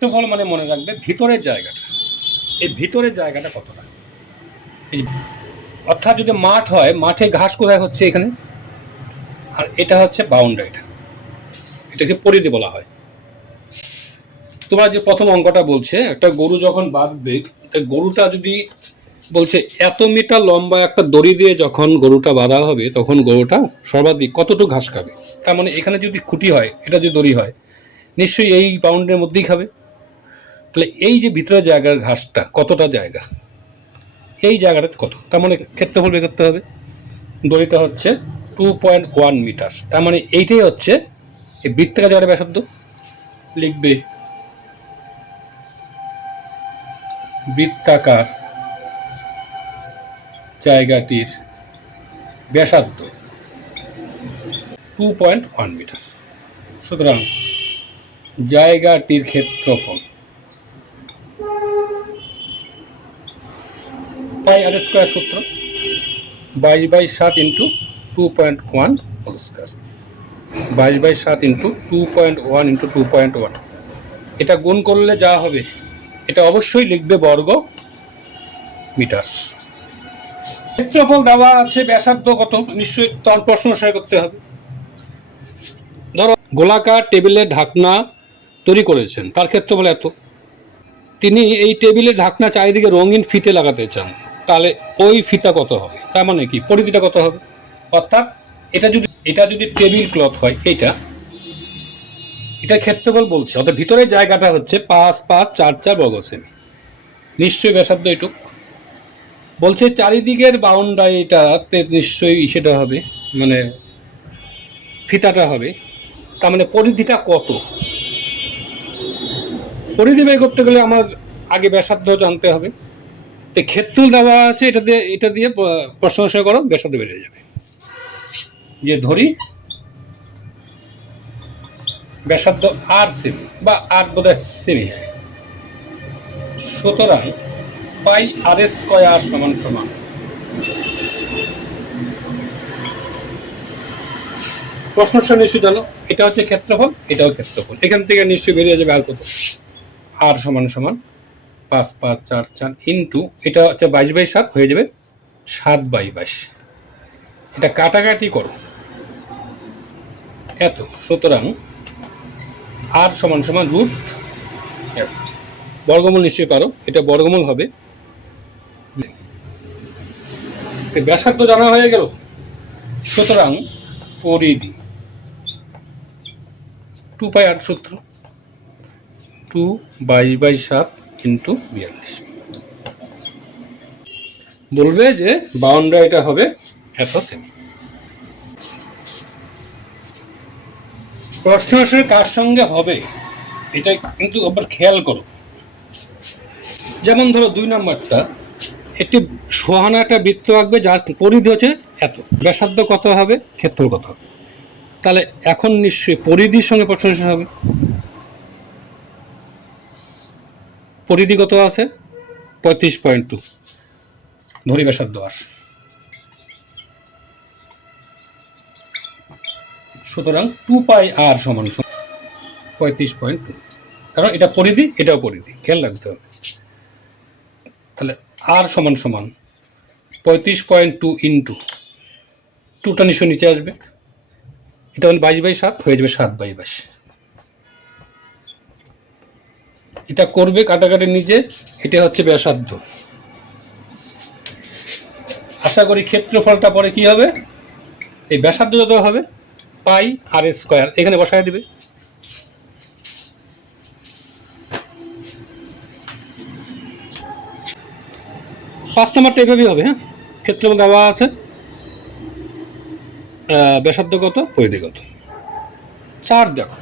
ক্ষেত্রফল মানে মনে রাখবে ভিতরের জায়গাটা, এই ভিতরের জায়গাটা কতটা। এই অর্থাৎ যদি মাঠ হয়, মাঠে ঘাস কোথায় হচ্ছে এখানে, আর এটা হচ্ছে বাউন্ডারিটা, এটাকে পরিধি বলা হয়। তোমরা যে প্রথম অঙ্কটা বলছে একটা গরু যখন বাঁধবে, গরুটা যদি বলছে এত মিটার লম্বা একটা দড়ি দিয়ে যখন গরুটা বাঁধা হবে তখন গরুটা সর্বাধিক কতটুকু ঘাস খাবে। তার মানে এখানে যদি খুঁটি হয়, এটা যদি দড়ি হয়, নিশ্চয়ই এই বাউন্ডারির মধ্যেই খাবে। তাহলে এই যে ভিতরের জায়গার ঘাসটা কতটা জায়গা, এই জায়গাটা কত, তার মানে ক্ষেত্রফল বের করতে হবে। দড়িটা হচ্ছে 2.1 মিটার, তার মানে এইটাই হচ্ছে এই বৃত্তাকার জায়গাটা ব্যাসার্ধ। লিখবে বৃত্তাকার জায়গাটির ব্যাসার্ধ 2.1 মিটার। সুতরাং জায়গাটির ক্ষেত্রফল পাই আর স্কোয়ার সূত্র 22/7 into 2.1 whole square, 22/7 into 2.1 into 2.1। এটা গুণ করলে যা হবে এটা অবশ্যই লিখবে বর্গ মিটার। ক্ষেত্রফল দেওয়া আছে, ব্যাসার্ধ কত নিশ্চয়ই তখন প্রশ্ন অনুসারে করতে হবে। ধরো গোলাকার টেবিলের ঢাকনা তৈরি করেছেন, তার ক্ষেত্রফল এত। তিনি এই টেবিলের ঢাকনা চারিদিকে রঙিন ফিতে লাগাতে চান, তাহলে ওই ফিতা কত হবে, তার মানে কি পরিধিটা কত হবে। অর্থাৎ এটা যদি টেবিল ক্লথ হয়, এটা ক্ষেত্রফল বলছে, অর্থাৎ ভিতরের জায়গাটা হচ্ছে 5.544 বর্গ সেমি, নিশ্চয়ই ব্যাসার্ধ এটুক। বলছে চারিদিকের বাউন্ডারিটাতে নিশ্চয়ই সেটা হবে, মানে ফিতাটা হবে, তার মানে পরিধিটা কত। পরিধি বের করতে গেলে আমার আগে ব্যাসার্ধ জানতে হবে। তো ক্ষেত্রফল দেওয়া আছে, এটা দিয়ে প্রশ্ন অনুসারে করো, ব্যাসার্ধ বেড়ে যাবে। যে ধরি ব্যাসার্ধ আর সেমি, বা আর বোধহয় সেমি, সুতরাং পাই আর স্কয়ার সমান সমান প্রশ্ন নিশ্চয়ই জানো, এটা হচ্ছে ক্ষেত্রফল, এটাও ক্ষেত্রফল। এখান থেকে নিশ্চয়ই বেরিয়ে যাবে আর কত, আর সমান সমান 5.544 ইন্টু এটা হচ্ছে 22/7 হয়ে যাবে 7/22। এটা কাটাকাটি করো এত, সুতরাং আর সমান সমান রুট এত। বর্গমূল নিশ্চয়ই পারো, এটা বর্গমূল হবে। ব্যাসার্ধ জানা হয়ে গেল, সুতরাং পরিধি 2π8 সূত্র 2/22/7 ইন্টু 42। বলবে যে বাউন্ডারিটা হবে এত সেমি। প্রশ্ন আসলে কার সঙ্গে হবে এটা কিন্তু আবার খেয়াল করো। যেমন ধরো 2 নম্বরটা, একটি সোহানা একটা বৃত্ত আঁকবে যার পরিধি হচ্ছে এত, ব্যাসার্ধ কত হবে, ক্ষেত্রফল কত হবে। তাহলে এখন নিশ্চয়ই পরিধির সঙ্গে প্রশ্ন হবে। পরিধি কত আছে 35.2, ধরি ব্যাসার্ধ আর, সুতরাং 2πr সমান 35.2, কারণ এটা পরিধি এটাও পরিধি, খেয়াল রাখতে হবে। তাহলে আর সমান সমান 35.2 ইন্টু 2টা নিশ্চয় নিচে আসবে, এটা হল 22/7 হয়ে যাবে 7/22। এটা করবে কাটাকাটি নিজে, এটা হচ্ছে ব্যাসার্ধ। আশা করি ক্ষেত্রফলটা পরে কি হবে, এই ব্যাসার্ধ যত হবে পাই আর স্কয়ার এখানে বসায় দিবে। পাঁচ নম্বরটা এভাবেই হবে। হ্যাঁ, ক্ষেত্রফল দেওয়া আছে, ব্যাসার্ধ কত, পরিধি কত। 4 দেখো,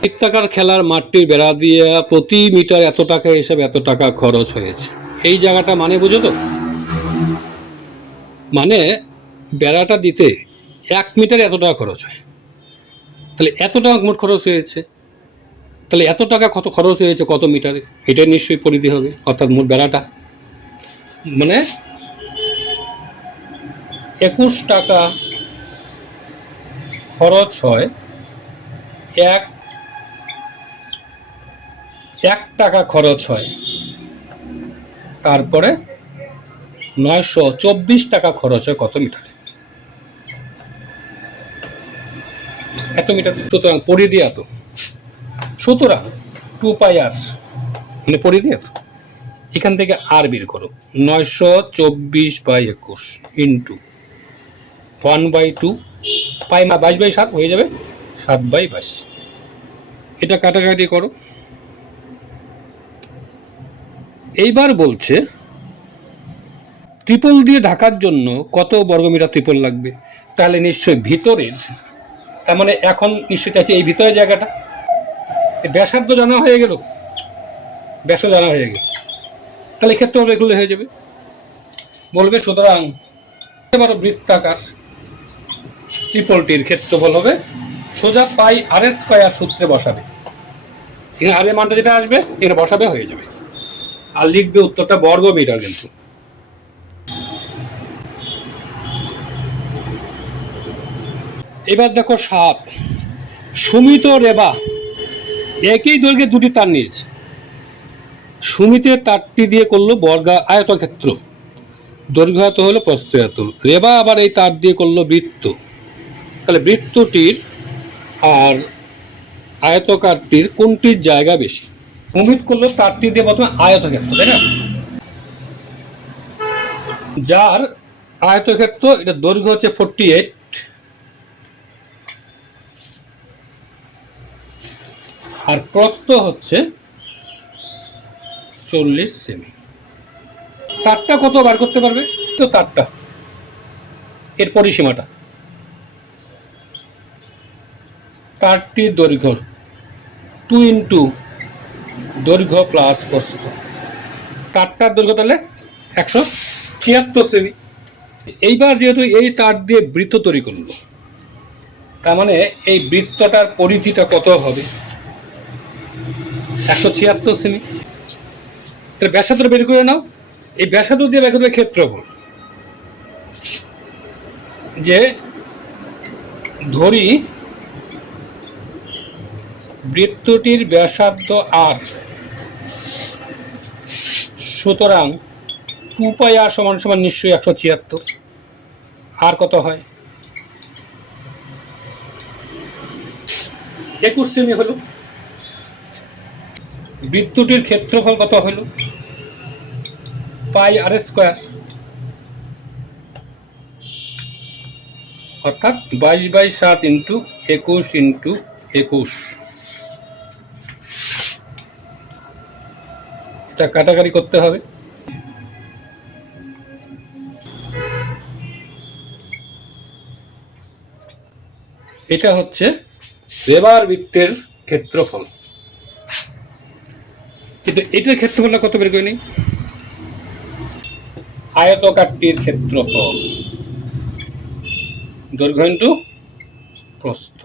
বৃত্তাকার খেলার মাঠটির বেড়া দিয়ে প্রতি মিটার এত টাকা হিসাবে এত টাকা খরচ হয়েছে। এই জায়গাটা মানে বুঝো তো, মানে বেড়াটা দিতে 1 মিটার এত টাকা খরচ হয়, তাহলে এত টাকা মোট খরচ হয়েছে, তাহলে এত টাকা কত খরচ হয়েছে কত মিটারে, এটাই নিশ্চয়ই পরিধি হবে, অর্থাৎ মোট বেড়াটা। মানে 21 টাকা খরচ হয় 1 1 টাকা খরচ হয়, তারপরে 924 টাকা খরচ হয় কত মিটারে? এত মিটার। সুতরাং পরিধি এত। সুতরাং 2πr মানে পরিধি এত। এখান থেকে আর বের করো, 924/21 ইন্টু 1/2, পাই 22/7 হয়ে যাবে 7/22। এটা কাটাকাটি করো। এইবার বলছে ত্রিপল দিয়ে ঢাকার জন্য কত বর্গমিটার ত্রিপল লাগবে। তাহলে নিশ্চয়ই ভিতরের, তার মানে এখন নিশ্চয়ই চাইছে এই ভিতরের জায়গাটা। ব্যাসার্ধ জানা হয়ে গেল, ব্যাস জানা হয়ে গেছে, তাহলে ক্ষেত্রফল এগুলো হয়ে যাবে। বলবে সুতরাং এবার বৃত্তাকার ত্রিপলটির ক্ষেত্রফল হবে, সোজা পাই আর স্কয়ার সূত্রে বসাবে, এখানে আর এর মানটা যেটা আসবে এটা বসাবে, হয়ে যাবে। আর লিখবে উত্তরটা বর্গ মিটার। কিন্তু এবার দেখো 7, সুমিত রেবা একই দৈর্ঘ্যে দুটি তার নিয়েছে। সুমিতের তারটি দিয়ে করলো বর্গা আয়তক্ষেত্র, দৈর্ঘ্য এত হলো প্রস্থ এত। রেবা আবার এই তার দিয়ে করলো বৃত্ত, তাহলে বৃত্তটির আর আয়তকারটির কোনটির জায়গা বেশি? সুমিত করলো তারটি দিয়ে প্রথমে আয়তক্ষেত্র, তাই না, যার আয়তক্ষেত্র এটা দৈর্ঘ্য হচ্ছে 48 আর প্রস্থ হচ্ছে 40 সেমি। তারটা কত বার করতে পারবে? তো তারটা এর পরিসীমাটা, তারটির দৈর্ঘ্য 2 ইন্টু দৈর্ঘ্য প্লাস প্রস্থ, তারটার দৈর্ঘ্য তাহলে 176 সেমি। এইবার যেহেতু এই তার দিয়ে বৃত্ত তৈরি করলো, তার মানে এই বৃত্তটার পরিধিটা কত হবে? 176 সেমি। তাহলে ব্যাসার্ধ বের করে নাও, এই ব্যাসার্ধ দিয়ে বের করবে ক্ষেত্রফল। যে ধরি বৃত্তটির ব্যাসার্ধ আর, সুতরাং 2πr সমান সমান নিশ্চয়ই 176। আর কত হয়? 21 সেমি হলো। বৃত্তটির ক্ষেত্রফল কত হলো? পাই আর স্কয়ার, অর্থাৎ 22/7 ইন্টু 21 ইন্টু 21। এটা কাটাকাটি করতে হবে। এটা হচ্ছে রেবার বৃত্তের ক্ষেত্রফল, কিন্তু এটার ক্ষেত্রফলটা কত বের করে নিই? আয়তকারটির ক্ষেত্রফল দৈর্ঘ্য ইন্টু প্রস্থ।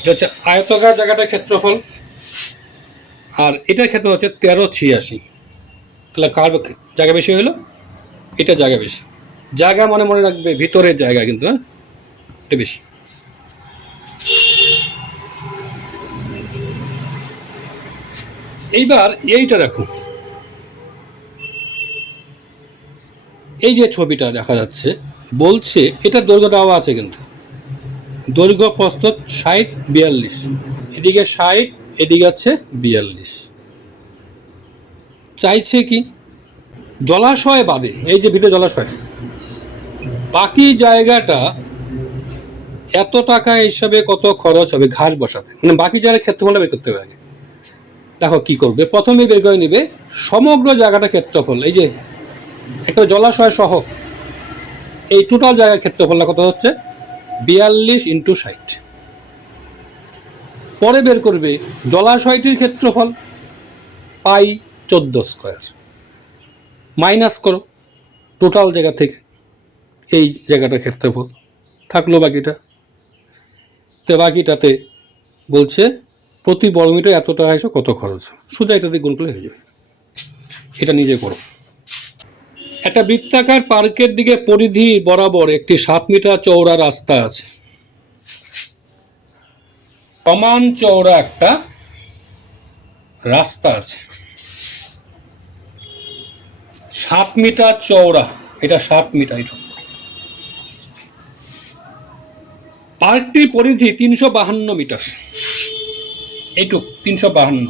এটা হচ্ছে আয়তকার জায়গাটার ক্ষেত্রফল, আর এটার ক্ষেত্র হচ্ছে 1386। তাহলে কার জায়গা বেশি হলো? এটা জায়গা বেশি। জায়গা মনে মনে রাখবে ভিতরের জায়গা, কিন্তু হ্যাঁ এটা বেশি। এইবার এইটা দেখো, এই যে ছবিটা দেখা যাচ্ছে বলছে এটা দৈর্ঘ্য দেওয়া আছে, কিন্তু দৈর্ঘ্য প্রস্থ 60 42, এদিকে 60 এদিকে আছে 42। চাইছে কি? জলাশয় বাদে, এই যে ভিতরে জলাশয়, বাকি জায়গাটা এত টাকা হিসাবে কত খরচ হবে ঘাস বসাতে, মানে বাকি জায়গার ক্ষেত্রফলটা বের করতে হবে। দেখো কি করবে, প্রথমে বের করে নিবে সমগ্র জায়গাটা ক্ষেত্রফল, এই যে একটা জলাশয় সহ এই টোটাল জায়গার ক্ষেত্রফলটা কত হচ্ছে? 42 ইন্টু 60। পরে বের করবে জলাশয়টির ক্ষেত্রফল, পাই 14 স্কয়ার, মাইনাস করো টোটাল জায়গা থেকে এই জায়গাটার ক্ষেত্রফল, থাকলো বাকিটা। তো বাকিটাতে বলছে প্রতি বর্গমিটার এত টাকা হিসেবে কত খরচ, সোজা এটা দিয়ে গুণ করলে হয়ে যাবে। এটা নিজে করো। একটা বৃত্তাকার পার্কের দিকে পরিধি বরাবর একটি 7 মিটার চওড়া রাস্তা আছে। সমান চওড়া একটা রাস্তা আছে 7 মিটার চওড়া, এটা 7 মিটার। পার্কটির পরিধি 352 মিটার, এইটুক 352।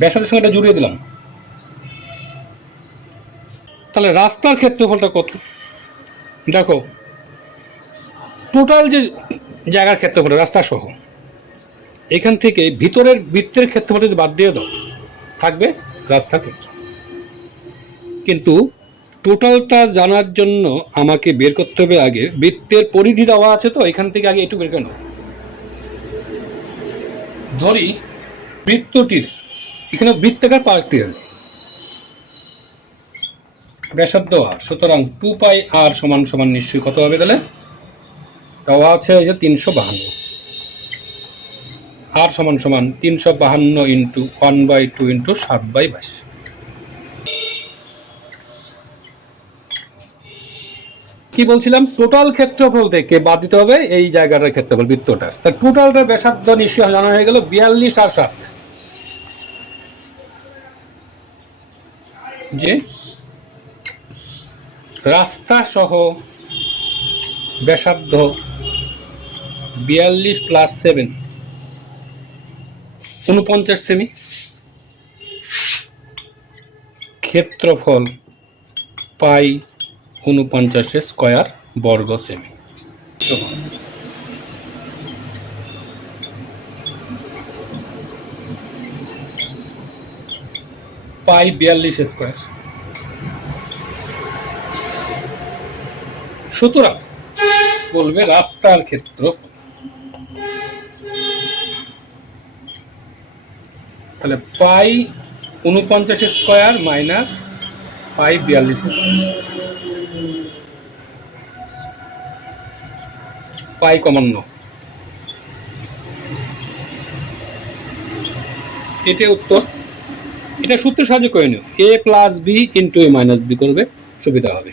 ব্যাসার্ধের সঙ্গে এটা জুড়িয়ে দিলাম। তাহলে রাস্তার ক্ষেত্রফলটা কত? দেখো টোটাল যে জায়গার ক্ষেত্রফল রাস্তা সহ, এখান থেকে ভিতরের বৃত্তের ক্ষেত্রফল যদি বাদ দিয়ে দাও থাকবে রাস্তার ক্ষেত্র। কিন্তু টোটালটা জানার জন্য আমাকে বের করতে হবে আগে বৃত্তের পরিধি দেওয়া আছে, তো এখান থেকে আগে একটু বের করে নাও। ধরি বৃত্তটির এখানে বৃত্তাকার পার্কটি আর কি, ব্যাসার্ধ আর, সুতরাং 2 পাই আর সমান সমান নিশ্চয়ই কত হবে? তাহলে দেওয়া আছে এই যে 352, আর সমান সমান 352 ইন্টু 1/2 ইন্টু 7/22। কি বলছিলাম? টোটাল ক্ষেত্রফল থেকে বাদ দিতে হবে এই জায়গাটার ক্ষেত্রফল, বৃত্তটা। তা টোটালটা ব্যাসার্ধ নিশ্চয়ই জানা হয়ে গেল 42 আর 7, যে রাস্তা সহ ব্যাসার্ধ 42 প্লাস 7 49 সেমি, ক্ষেত্রফল পাই 49 স্কয়ার বর্গ সেমি। পাই 42 স্কয়ার। সুতরাং বলবে রাস্তার ক্ষেত্র, তাহলে পাই 49 স্কয়ার মাইনাস পাই 42 পাই কমান্য, এটা উত্তর। এটা সূত্রের সাহায্যে করে নিও, a plus B into A minus B করবে, সুবিধা হবে।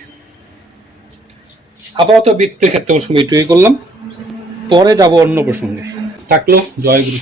আপাতত বৃত্তের ক্ষেত্রে সময় এটুকুই করলাম, পরে যাব অন্য প্রসঙ্গে। থাকলো জয়গুরু।